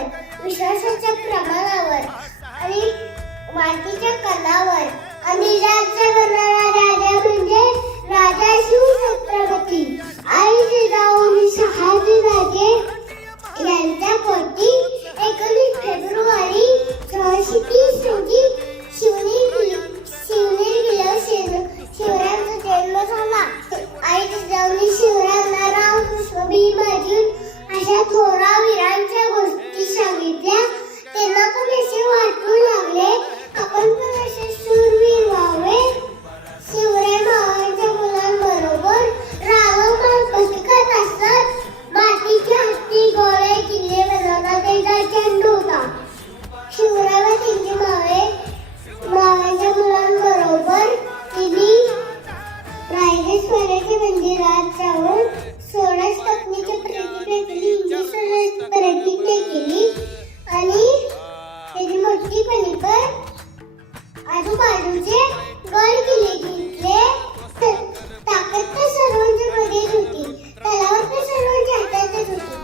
बळावर, विश्वासाच्या प्रमाणावर आणि मातीच्या कणावर आणि राज्य करणारा राजा म्हणजे राजा शिवछत्रपती आई जिजाऊ शहाजीराजे यांच्या पोटी 19 फेब्रुवारी 1630 रोजी शिवरायांचा जन्म झाला. आई जिजाऊंनी शिवरायांना रामकृष्ण भीम अर्जुन अशा थोरा वीरांच्या गोष्टी सांगितल्या. त्यांना पण असे वाटू लागले आपण पण असे शूरवीर व्हावे. शिवराय मामांच्या मुलांबरोबर रावण पथकात असत. मातीच्या हत्ती गोळे किल्ले बनवता त्यांचा चंड होता. शिवराय व त्यांचे मामांच्या मुलांबरोबर तिने रायरेश्वराच्या मंदिरात जाऊन 16 टपणीची प्रतिज्ञा केली आणि त्याची मोठी पलीकड आजूबाजूचे गड किल्ले घेतले. ताकद तर सर्वांच्या मध्येच होती, तलावर तर सर्वांच्या हातातच होती,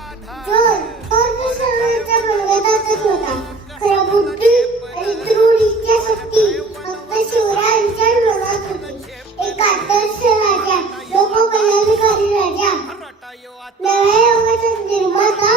जोर तर सर्वांच्या मनगटातच होता. खरं बुद्धी आणि दृढ इच्छाशक्ती फक्त शिवरायांच्या मनात होती. एक आदर्श राजा, लोककल्याणकारी राजा, नव्या युगाचा निर्माता